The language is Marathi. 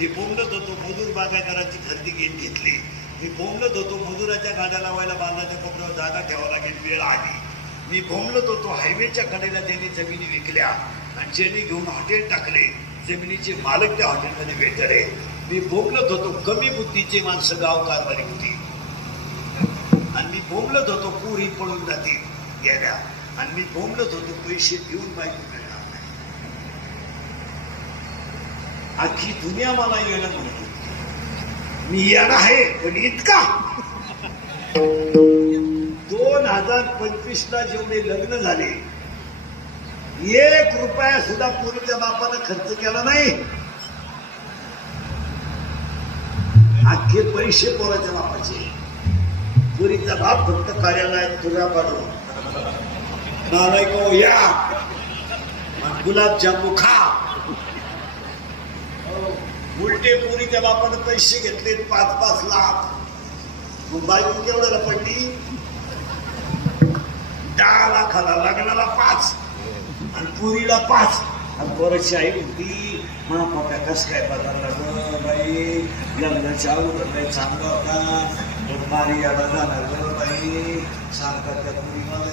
मी बोंबलत होतो मजूर बागायतदाराची खरेदी घेतली. मी बोंबलत होतो मजुराच्या गाड्या लावायला बांधाच्या कोपऱ्यावर जागा ठेवावं लागेल, वेळ आली. मी बोंबलत होतो हायवेच्या कडेला त्यांनी जमिनी विकल्या आणि ज्यांनी घेऊन हॉटेल टाकले, जमिनीचे मालक त्या हॉटेलमध्ये भेटले. मी बोंबलत होतो कमी बुद्धीचे माणसं गाव कारभारी होती आणि मी बोंबलत होतो पुरी पळून जातील गेल्या आणि मी बोंबलत होतो पैसे देऊन बायको मिळणार नाही. अख्खी दुनिया मला येणं म्हणत होती. मी येणार आहे पण इतका 2025 ला जेवढे लग्न झाले 1 रुपया सुद्धा पुरीच्या बापानं खर्च केला नाही. अख्खे पैसे पोराच्या बापाचे. पुरीचा बाप फक्त कार्यालयात तुझ्या काढून नालायको या गुलाबजामू खा. उलटे पुरीच्या बापानं पैसे घेतले 5-5 लाख. मग बायको केवढ्याला पडली? 10 लाखाला. लग्नाला 5 आणि पुरीला 5. आणि पोराची आई होती महापाप्या कस काय बदलला ग बाई, लग्नाच्या अगोदर नाही चांगला होता, मारी याला जाणार ग बाई, सांगतात त्या पुरी मला